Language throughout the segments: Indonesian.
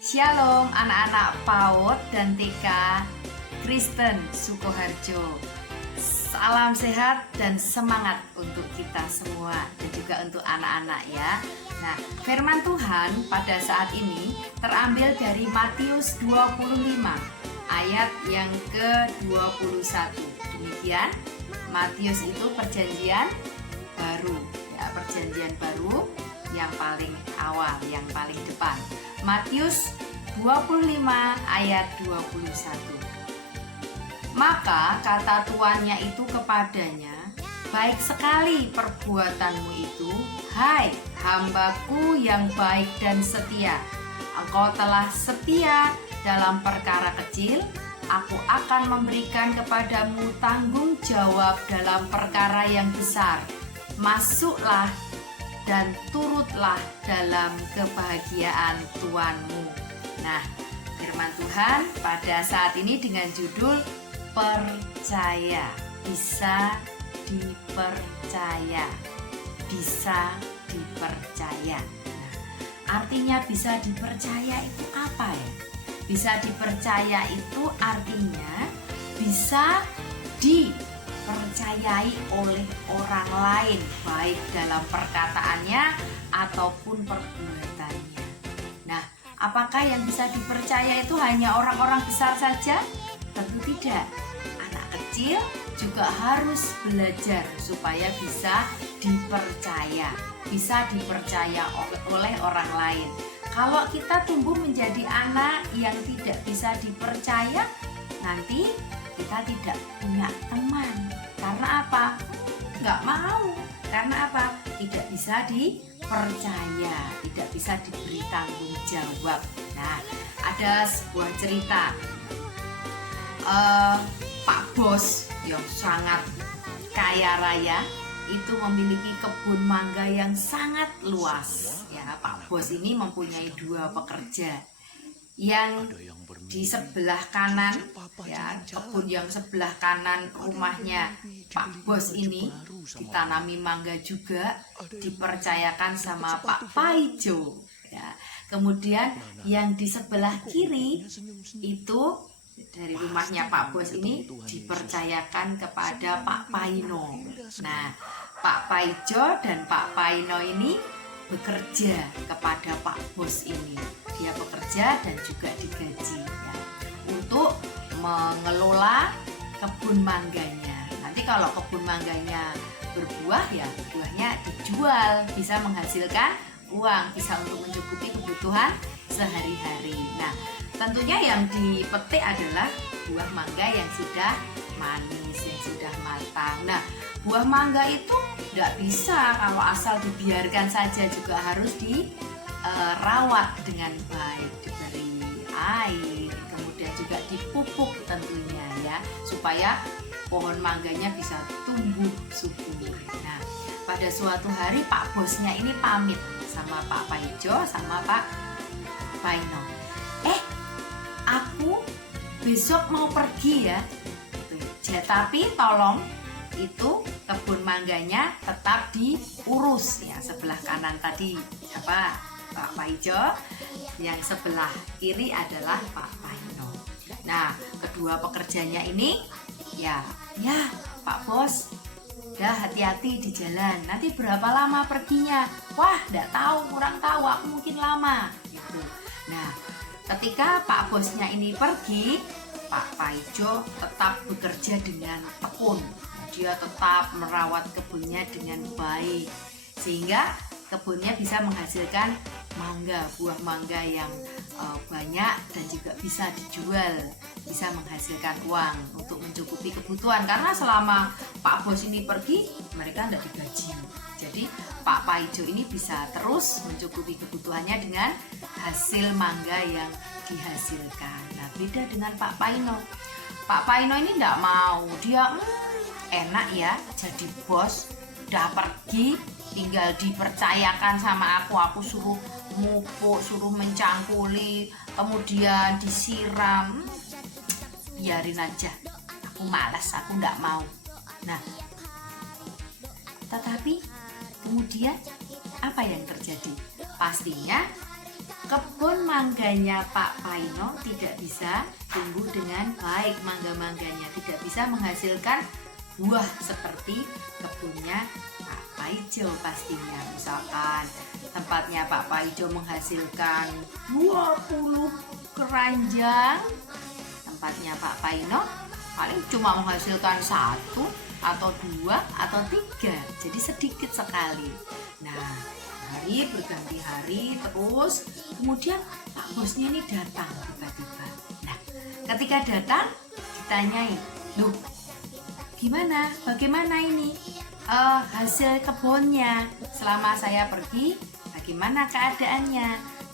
Shalom anak-anak PAUD dan TK Kristen Sukoharjo. Salam sehat dan semangat untuk kita semua dan juga untuk anak-anak ya. Nah, firman Tuhan pada saat ini terambil dari Matius 25 ayat yang ke-21. Demikian, Matius itu perjanjian baru ya, perjanjian baru yang paling awal, yang paling depan. Matius 25 ayat 21. Maka kata tuannya itu kepadanya, baik sekali perbuatanmu itu, hai hambaku yang baik dan setia. Engkau telah setia dalam perkara kecil, aku akan memberikan kepadamu tanggung jawab dalam perkara yang besar. Masuklah dan turutlah dalam kebahagiaan Tuanmu. Nah, firman Tuhan pada saat ini dengan judul percaya, bisa dipercaya, bisa dipercaya. Nah, artinya bisa dipercaya itu apa ya? Bisa dipercaya itu artinya bisa dipercayai oleh orang lain, baik dalam perkataannya ataupun perbuatannya. Nah, apakah yang bisa dipercaya itu hanya orang-orang besar saja? Tentu tidak. Anak kecil juga harus belajar supaya bisa dipercaya oleh orang lain. Kalau kita tumbuh menjadi anak yang tidak bisa dipercaya, nanti kita tidak punya teman. Karena apa? Nggak mau. Karena apa? Tidak bisa dipercaya, tidak bisa diberi tanggung jawab. Nah, ada sebuah cerita Pak Bos yang sangat kaya raya itu memiliki kebun mangga yang sangat luas. Ya, Pak Bos ini mempunyai 2 pekerja. Yang di sebelah kanan, ya, kebun yang sebelah kanan rumahnya Pak Bos ini ditanami mangga juga, dipercayakan sama Pak Paijo. Ya. Kemudian yang di sebelah kiri itu dari rumahnya Pak Bos ini dipercayakan kepada Pak Paino. Nah, Pak Paijo dan Pak Paino ini bekerja kepada Pak Bos ini. Dia bekerja dan juga digaji ya, untuk mengelola kebun mangganya. Nanti kalau kebun mangganya berbuah ya buahnya dijual, bisa menghasilkan uang, bisa untuk mencukupi kebutuhan sehari-hari. Nah, tentunya yang dipetik adalah buah mangga yang sudah manis, yang sudah matang. Nah, buah mangga itu tidak bisa kalau asal dibiarkan saja, juga harus dirawat dengan baik, diberi air, kemudian juga dipupuk tentunya ya, supaya pohon mangganya bisa tumbuh subur. Nah, pada suatu hari Pak Bosnya ini pamit sama Pak Paijo sama Pak Paino. Aku besok mau pergi ya. Tapi tolong itu kebun mangganya tetap diurus ya, sebelah kanan tadi apa Pak Paijo, yang sebelah kiri adalah Pak Paino. Nah, kedua pekerjanya ini ya Pak Bos, udah hati-hati di jalan. Nanti berapa lama perginya? Wah, enggak tahu, kurang tahu, aku mungkin lama gitu. Nah, ketika Pak Bosnya ini pergi, Pak Paijo tetap bekerja dengan tekun. Dia tetap merawat kebunnya dengan baik, sehingga kebunnya bisa menghasilkan mangga, buah mangga yang banyak dan juga bisa dijual, bisa menghasilkan uang untuk mencukupi kebutuhan. Karena selama Pak Bos ini pergi, mereka tidak digaji. Jadi Pak Paijo ini bisa terus mencukupi kebutuhannya dengan hasil mangga yang dihasilkan. Nah, beda dengan Pak Paino. Pak Paino ini tidak mau. Dia enak ya jadi bos, udah pergi tinggal dipercayakan sama aku suruh mupuk, suruh mencangkuli, kemudian disiram. Biarin aja, aku malas, aku tidak mau. Nah, tetapi kemudian apa yang terjadi? Pastinya kebun mangganya Pak Paino tidak bisa tumbuh dengan baik. Mangga-mangganya tidak bisa menghasilkan buah seperti kebunnya Pak Paijo pastinya. Misalkan tempatnya Pak Paijo menghasilkan 20 keranjang, tempatnya Pak Paino paling cuma menghasilkan 1 atau 2 atau 3, jadi sedikit sekali. Nah, hari berganti hari terus, kemudian Pak bosnya ini datang tiba-tiba. Nah, ketika datang ditanyai, loh gimana, bagaimana ini hasil kebunnya selama saya pergi, bagaimana keadaannya?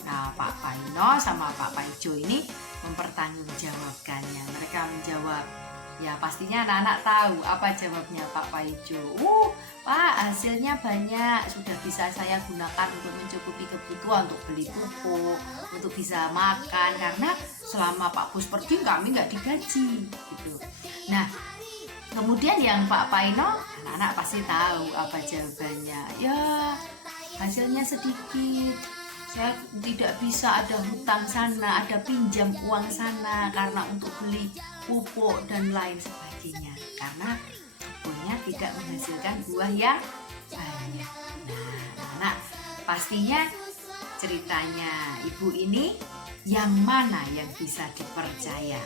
Nah, Pak Paino sama Pak Paijo ini mempertanggungjawabkannya. Mereka menjawab, ya pastinya anak-anak tahu apa jawabnya Pak Paijo. Pak, hasilnya banyak, sudah bisa saya gunakan untuk mencukupi kebutuhan, untuk beli pupuk, untuk bisa makan, karena selama Pak Bos pergi kami nggak digaji gitu. Nah, kemudian yang Pak Paino, anak-anak pasti tahu apa jawabannya. Ya, hasilnya sedikit, saya tidak bisa, ada hutang sana, ada pinjam uang sana karena untuk beli pupuk dan lain sebagainya, karena kebunnya tidak menghasilkan buah yang banyak. Nah, pastinya ceritanya ibu ini yang mana yang bisa dipercaya?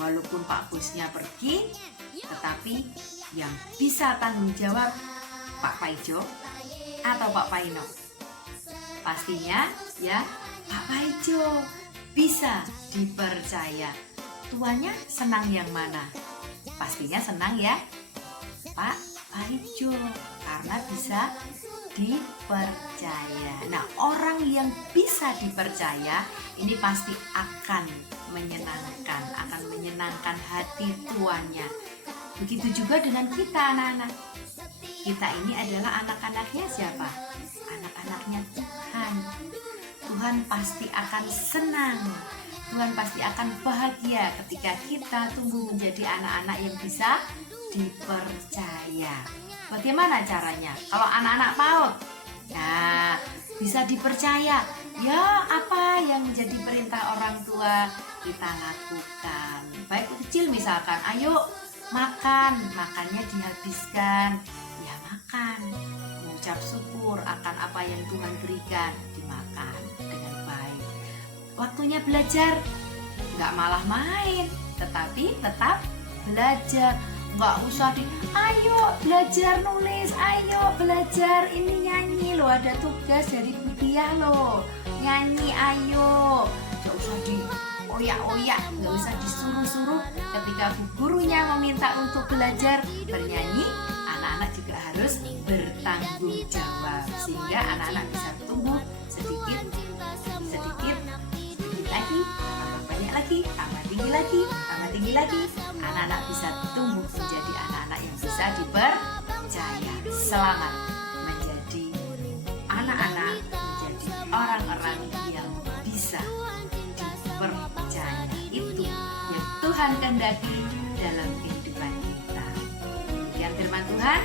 Walaupun Pak bosnya pergi, tetapi yang bisa tanggung jawab Pak Paijo atau Pak Paino? Pastinya ya Pak Paijo bisa dipercaya. Tuannya senang yang mana? Pastinya senang ya Pak Paijo, karena bisa dipercaya. Nah, orang yang bisa dipercaya ini pasti akan menyenangkan hati tuannya. Begitu juga dengan kita anak-anak. Kita ini adalah anak-anaknya siapa? Anak-anaknya Tuhan. Tuhan pasti akan senang, Tuhan pasti akan bahagia ketika kita tumbuh menjadi anak-anak yang bisa dipercaya. Bagaimana caranya? Kalau anak-anak PAUD, nah bisa dipercaya. Ya, apa yang menjadi perintah orang tua kita lakukan. Baik kecil misalkan, ayo makan, makannya dihabiskan, ya makan. Mengucap syukur akan apa yang Tuhan berikan, dimakan dengan baik. Waktunya belajar, nggak malah main, tetapi tetap belajar. Nggak usah ayo belajar nulis, ayo belajar ini nyanyi loh, ada tugas dari Budiah loh, nyanyi ayo. Nggak usah oyak-oyak, nggak usah disuruh-suruh. Ketika gurunya meminta untuk belajar bernyanyi, anak-anak juga harus bertanggung jawab, sehingga anak-anak bisa tumbuh sedikit lagi, tambah banyak lagi, tambah tinggi lagi. Anak-anak bisa tumbuh menjadi anak-anak yang bisa dipercaya. Selamat menjadi anak-anak, menjadi orang-orang yang bisa dipercaya. Itu yang Tuhan kehendaki dalam kehidupan kita. Demikian firman Tuhan.